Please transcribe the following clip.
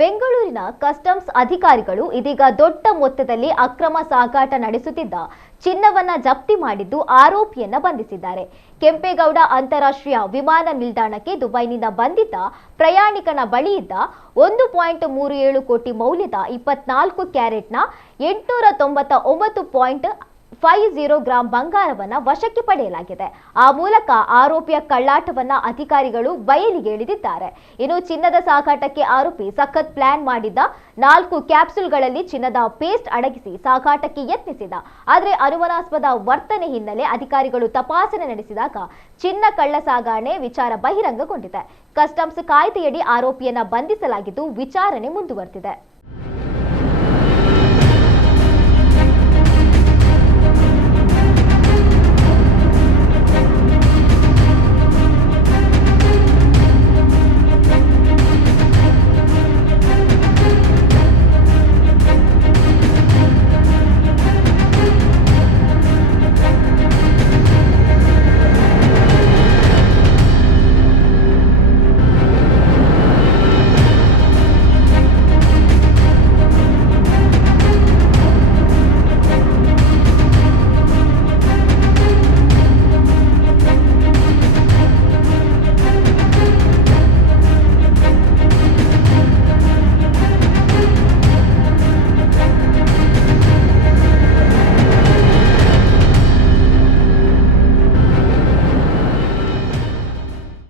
ಬೆಂಗಳೂರಿನ ಕಸ್ಟಮ್ಸ್ ಅಧಿಕಾರಿಗಳು ಇದೀಗ ದೊಡ್ಡ ಮೊತ್ತದಲ್ಲಿ ಅಕ್ರಮ ಸಾಗಾಟ ನಡೆಸುತ್ತಿದ್ದ ಚಿನ್ನವನ್ನ ಜಪ್ತಿ ಮಾಡಿದ್ದು ಆರೋಪಿಯನ್ನ ಬಂಧಿಸಿದ್ದಾರೆ. ಕೆಂಪೇಗೌಡ ಅಂತಾರಾಷ್ಟ್ರೀಯ ವಿಮಾನ ನಿಲ್ದಾಣಕ್ಕೆ ದುಬೈನಿಂದ ಬಂದಿದ್ದ ಪ್ರಯಾಣಿಕನ ಬಳಿಯಿದ್ದ 1.37 ಕೋಟಿ ಮೌಲ್ಯದ 24 ಕ್ಯಾರೆಟ್ನ 899.50 ಗ್ರಾಂ ಬಂಗಾರವನ್ನ ವಶಕ್ಕೆ ಪಡೆಯಲಾಗಿದೆ. ಆ ಮೂಲಕ ಆರೋಪಿಯ ಕಳ್ಳಾಟವನ್ನ ಅಧಿಕಾರಿಗಳು ಬಯಲಿಗೆ ಎಳೆದಿದ್ದಾರೆ. ಇನ್ನು ಚಿನ್ನದ ಸಾಗಾಟಕ್ಕೆ ಆರೋಪಿ ಸಖತ್ ಪ್ಲಾನ್ ಮಾಡಿದ್ದ 4 ಕ್ಯಾಪ್ಸೂಲ್ಗಳಲ್ಲಿ ಚಿನ್ನದ ಪೇಸ್ಟ್ ಅಡಗಿಸಿ ಸಾಗಾಟಕ್ಕೆ ಯತ್ನಿಸಿದ. ಆದರೆ ಅನುಮಾನಾಸ್ಪದ ವರ್ತನೆ ಹಿನ್ನೆಲೆ ಅಧಿಕಾರಿಗಳು ತಪಾಸಣೆ ನಡೆಸಿದಾಗ ಚಿನ್ನ ಕಳ್ಳ ಸಾಗಣೆ ವಿಚಾರ ಬಹಿರಂಗಗೊಂಡಿದೆ. ಕಸ್ಟಮ್ಸ್ ಕಾಯ್ದೆಯಡಿ ಆರೋಪಿಯನ್ನ ಬಂಧಿಸಲಾಗಿದ್ದು ವಿಚಾರಣೆ ಮುಂದುವರೆದಿದೆ.